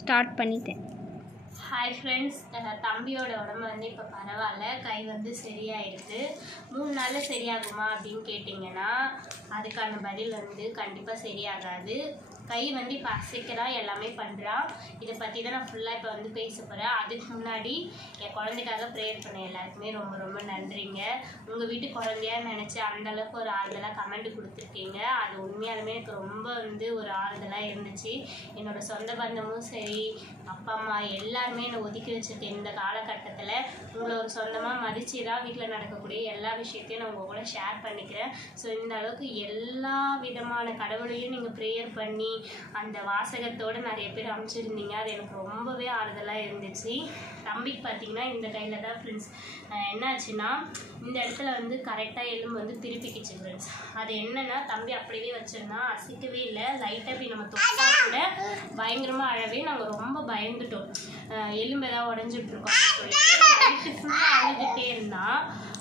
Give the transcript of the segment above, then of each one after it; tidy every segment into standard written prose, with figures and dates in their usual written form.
Start பண்ணிட்டேன். Hi friends, தம்பியோட உடம்பு வந்து இப்போ பரவாயில்ல, கை வந்து சரியாயிருக்கு. 3 நாளில் சரியாகுமா அப்படின்னு கேட்டிங்கன்னா அதுக்கான பதில் வந்து கண்டிப்பாக சரியாகாது. கை வந்து இப்போ அசைக்கிறா, எல்லாமே பண்ணுறா. இதை பற்றி தான் நான் ஃபுல்லாக இப்போ வந்து பேச போகிறேன். அதுக்கு முன்னாடி என் குழந்தைக்காக ப்ரேயர் பண்ண எல்லாருக்குமே ரொம்ப ரொம்ப நன்றிங்க. உங்கள் வீட்டு குழந்தையா நினச்சி அந்தளவுக்கு ஒரு ஆறுதலாக கமெண்ட் கொடுத்துருக்கீங்க. அது உண்மையாலுமே எனக்கு ரொம்ப வந்து ஒரு ஆறுதலாக இருந்துச்சு. என்னோடய சொந்த பந்தமும் சரி, அப்பா அம்மா எல்லாருமே என்னை ஒதுக்கி வச்சுட்டு இந்த காலகட்டத்தில் உங்களை ஒரு சொந்தமாக மதித்து தான் வீட்டில் நடக்கக்கூடிய எல்லா விஷயத்தையும் நான் உங்கள் கூட ஷேர் பண்ணிக்கிறேன். ஸோ இந்த அளவுக்கு எல்லா விதமான கடவுளையும் நீங்கள் ப்ரேயர் பண்ணி அந்த வாசகத்தோடு நிறைய பேர் அமைச்சிருந்தீங்க. அது எனக்கு ரொம்பவே ஆறுதலாக இருந்துச்சு. தம்பிக்கு பார்த்தீங்கன்னா இந்த கையில் தான் ஃப்ரெண்ட்ஸ் என்னாச்சுன்னா இந்த இடத்துல வந்து கரெக்டாக எலும்பு வந்து திருப்பிக்கிச்சு ஃப்ரெண்ட்ஸ். அது என்னென்னா தம்பி அப்படியே வச்சுருந்தான், அசைக்கவே இல்லை. லைட்டாக இப்படி நம்ம தொட்டா கூட பயங்கரமாக அழவே நாங்கள் ரொம்ப பயந்துட்டோம். எலும்பு ஏதாவது உடஞ்சிட்ருக்கோம் அப்படின்னு சொல்லிட்டு நைட்டு ஃபுல்லாக அழுதுகிட்டே இருந்தான்.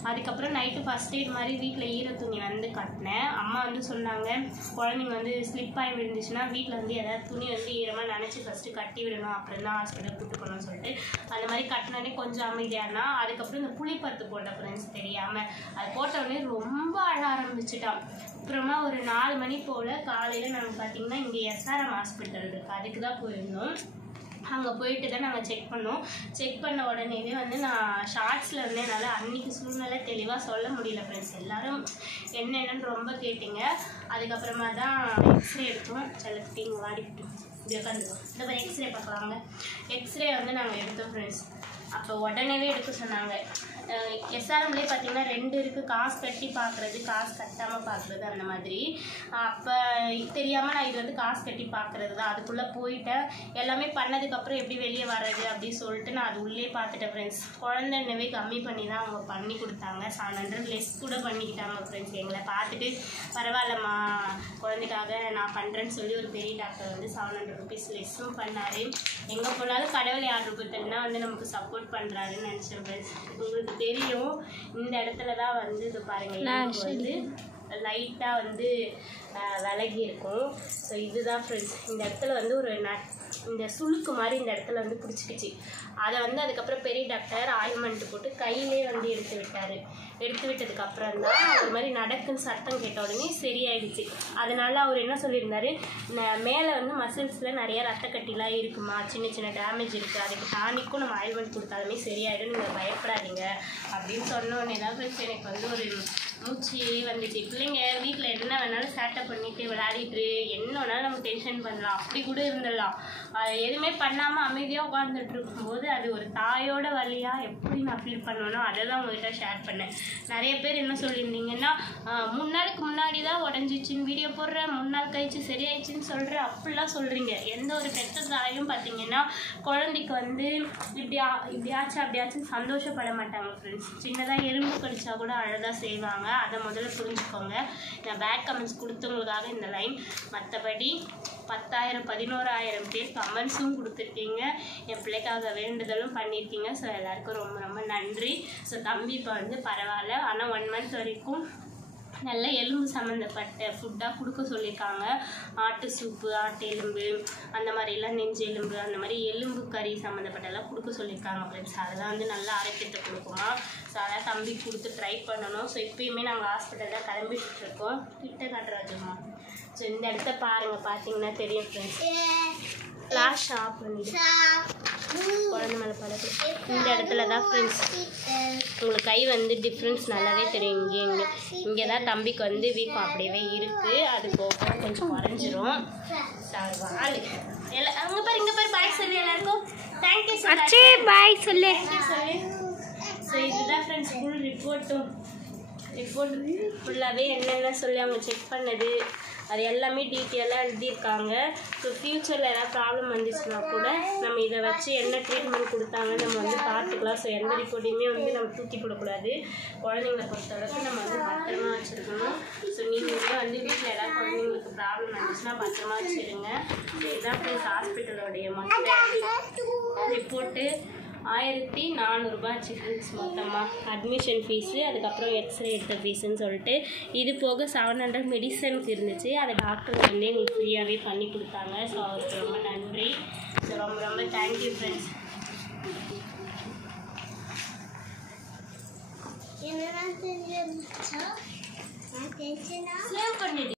அதுக்கப்புறம் நைட்டு ஃபஸ்ட் எய்ட் மாதிரி வீட்டில் ஈர துணி வந்து கட்டினேன். அம்மா வந்து சொன்னாங்க, குழந்தைங்க வந்து ஸ்லிப் ஆகி விழுந்துச்சுன்னா வீட்டில் வந்து ஏதாவது துணி வந்து ஈரமாக நினச்சி ஃபஸ்ட்டு கட்டி விடணும், அப்புறம் தான் ஹாஸ்பிட்டல் கூட்டு போகணும்னு சொல்லிட்டு அந்த மாதிரி கட்டினோடனே கொஞ்சம் அமைதியானா. அதுக்கப்புறம் இந்த புளிப்பருத்து போட்ட ஃப்ரெண்ட்ஸ் தெரியாமல் அது போட்டவுடனே ரொம்ப அழ ஆரம்பிச்சுட்டான். அப்புறமா ஒரு 4 மணி போல் காலையில் நாங்கள் பார்த்திங்கன்னா இங்கே எஸ்ஆர்எம் ஹாஸ்பிட்டல் இருக்குது, அதுக்கு தான் போயிருந்தோம். அங்கே போயிட்டு தான் நாங்கள் செக் பண்ணோம். செக் பண்ண உடனேவே வந்து நான் ஷார்ட்ஸில் இருந்தேனால அன்றைக்கி சூழ்நிலை தெளிவாக சொல்ல முடியல ஃப்ரெண்ட்ஸ். எல்லோரும் என்னென்னு ரொம்ப கேட்டிங்க. அதுக்கப்புறமா தான் எக்ஸ்ரே எடுத்தோம். செலக்டிங் வாடிக்கிட்டு இப்படி உட்காந்துருக்கோம். இந்த மாதிரி எக்ஸ்ரே பார்க்கலாங்க. எக்ஸ்ரே வந்து நாங்கள் எடுத்தோம் ஃப்ரெண்ட்ஸ். அப்போ உடனேவே எடுக்க சொன்னாங்க. எஸ்ஆர்எம்லேயே பார்த்தீங்கன்னா 2 இருக்குது, காசு கட்டி பார்க்குறது, காசு கட்டாமல் பார்க்குறது அந்த மாதிரி. அப்போ தெரியாமல் நான் இது வந்து காசு கட்டி பார்க்குறது தான். அதுக்குள்ளே போயிட்டேன். எல்லாமே பண்ணதுக்கப்புறம் எப்படி வெளியே வர்றது அப்படின்னு சொல்லிட்டு நான் அது உள்ளே பார்த்துட்டேன் ஃப்ரெண்ட்ஸ். குழந்தைன்னவே கம்மி பண்ணி தான் அவங்க பண்ணி கொடுத்தாங்க. 700 லெஸ் கூட பண்ணிக்கிட்டாங்க ஃப்ரெண்ட்ஸ். எங்களை பார்த்துட்டு பரவாயில்லம்மா குழந்தைக்காக நான் பண்ணுறேன்னு சொல்லி ஒரு பெரிய டாக்டர் வந்து 700 rupees லெஸ்ஸும் பண்ணார். எங்கே போனாலும் கடவுள் யார் ரூபத்தில்னா வந்து நமக்கு சப்போர்ட் பண்ணுறாருன்னு நினச்சேன் ஃப்ரெண்ட்ஸ். உங்களுக்கு தெரியும் இந்த இடத்துல தான் வந்து இது பாருங்கள் வந்து லைட்டாக வந்து விலகி இருக்கும். ஸோ இதுதான் ஃப்ரெண்ட்ஸ். இந்த இடத்துல வந்து ஒரு இந்த சுளுக்கு மாதிரி இந்த இடத்துல வந்து பிடிச்சிக்கிச்சு. அதை வந்து அதுக்கப்புறம் பெரிய டாக்டர் ஆயில்மெண்ட் போட்டு கையிலே வந்து எடுத்து விட்டார். எடுத்து விட்டதுக்கப்புறம் தான் ஒரு மாதிரி நடக்குன்னு சத்தம் கேட்ட உடனே சரியாயிடுச்சு. அதனால அவர் என்ன சொல்லியிருந்தார், மேலே வந்து மசில்ஸில் நிறைய ரத்த கட்டிலாம் இருக்குமா, சின்ன சின்ன டேமேஜ் இருக்குது, அதுக்கு டானிக்கும் நம்ம ஆயில்மெண்ட் கொடுத்தாலுமே சரியாயிடும், நீங்கள் பயப்படாதீங்க அப்படின்னு சொன்ன உடனே தான் ஃப்ரெண்ட்ஸ் எனக்கு வந்து ஒரு மூச்சு வந்துச்சு. பிள்ளைங்க வீட்டில் என்ன வேணாலும் சேட்டை பண்ணிட்டு விளையாடிட்டு என்ன வேணாலும் நம்ம டென்ஷன் பண்ணலாம், அப்படி கூட இருந்துடலாம். அது எதுவுமே பண்ணாமல் அமைதியாக உட்காந்துட்டு இருக்கும்போது அது ஒரு தாயோட வழியாக எப்படி நான் ஃபீல் பண்ணுவேனோ அதை தான் உங்கள்கிட்ட ஷேர் பண்ணேன். நிறைய பேர் என்ன சொல்லியிருந்தீங்கன்னா 3 நாளுக்கு முன்னாடி தான் உடஞ்சிச்சின்னு வீடியோ போடுறேன், 3 நாள் கழிச்சு சரியாயிடுச்சின்னு சொல்கிறேன், அப்படிலாம் சொல்கிறீங்க. எந்த ஒரு பெற்ற தாயும் பார்த்தீங்கன்னா குழந்தைக்கு வந்து இப்படியாச்சும் அப்படியாச்சும் சந்தோஷப்பட மாட்டாங்க ஃப்ரெண்ட்ஸ். சின்னதாக எறும்பு கடிச்சா கூட அழகாக செய்வாங்க. அதை முதல்ல புரிஞ்சுக்கோங்க. நான் பேட் கமெண்ட்ஸ் கொடுத்தவங்களுக்காக இந்த லைன். மற்றபடி 10,000 11,000 பேர் கமெண்ட்ஸும் கொடுத்துருக்கீங்க, என் பிள்ளைக்காக வேண்டுதலும் பண்ணியிருக்கீங்க. ஸோ எல்லாருக்கும் ரொம்ப ரொம்ப நன்றி. ஸோ தம்பி இப்போ வந்து பரவாயில்ல, ஆனால் 1 month வரைக்கும் நல்ல எலும்பு சம்மந்தப்பட்ட ஃபுட்டாக கொடுக்க சொல்லியிருக்காங்க. ஆட்டு சூப்பு, ஆட்டு எலும்பு, அந்த மாதிரிலாம் நெஞ்சு எலும்பு, அந்த மாதிரி எலும்பு கறி சம்மந்தப்பட்டெல்லாம் கொடுக்க சொல்லியிருக்காங்க ஃப்ரெண்ட்ஸ். அதெல்லாம் வந்து நல்ல ஆரோக்கியத்தை கொடுக்குமா. ஸோ அதான் தம்பி கொடுத்து ட்ரை பண்ணணும். ஸோ இப்போயுமே நாங்கள் ஹாஸ்பிட்டல் தான் கிளம்பிட்டு இருக்கோம். கிட்ட காட்டுறாச்சுமா. ஸோ இந்த இடத்த பாருங்கள், பார்த்தீங்கன்னா தெரியும் ஃப்ரெண்ட்ஸ். ஃப்ளாஷ் ஆஃப் பண்ணிடு, குழந்தை மேலே பழகு. இந்த இடத்துல தான் ஃப்ரெண்ட்ஸ் உங்களுக்கு கை வந்து டிஃப்ரென்ஸ் நல்லாவே தெரியும். இங்கே தான் தம்பிக்கு வந்து வீக்கம் அப்படியே இருக்குது. அது போக கொஞ்சம் குறைஞ்சிரும். வாள் எல்லாம் அங்கே பாரு, இங்கே பாரு. பாய் சொல்லு எல்லாருக்கும். தேங்க்யூ சொல்லு, பாய் சொல்லு. ஸோ இதுதான் ஃப்ரெண்ட்ஸ் ஃபுல் ரிப்போர்ட் ஃபுல்லாகவே என்னென்ன சொல்லி அவங்க செக் பண்ணது அது எல்லாமே டீட்டெயிலாக எழுதியிருக்காங்க. ஸோ ஃப்யூச்சரில் ஏதாவது ப்ராப்ளம் வந்துச்சுன்னா கூட நம்ம இதை வச்சு என்ன ட்ரீட்மெண்ட் கொடுத்தாங்கன்னு நம்ம வந்து பார்த்துக்கலாம். ஸோ எந்த ரிப்போர்ட்டையுமே வந்து நம்ம தூக்கி போடக்கூடாது. குழந்தைங்களை பொறுத்தளவுக்கு நம்ம வந்து பத்திரமா வச்சுருக்கணும். ஸோ நீங்களே வந்து வீட்டில் ஏதாவது குழந்தைங்களுக்கு ப்ராப்ளம் வந்துச்சுன்னா பத்திரமா வச்சுருங்க. இதுதான் ஃப்ரெண்ட்ஸ் ஹாஸ்பிட்டலோடைய மொத்த ரிப்போர்ட்டு. 1400 ரூபாய் ஆச்சு ஃப்ரெண்ட்ஸ் மொத்தமாக அட்மிஷன் ஃபீஸு, அதுக்கப்புறம் எக்ஸ்ரே எடுத்த ஃபீஸுன்னு சொல்லிட்டு. இது போக 700 மெடிசனுக்கு இருந்துச்சு. அதை டாக்டர் வந்து எங்களுக்கு ஃப்ரீயாகவே பண்ணி கொடுத்தாங்க. ஸோ அவருக்கு ரொம்ப நன்றி. ஸோ ரொம்ப ரொம்ப தேங்க்யூ ஃப்ரெண்ட்ஸ். என்னடா செஞ்சா? நான் செஞ்சேனா? சேவ் பண்ணிடு.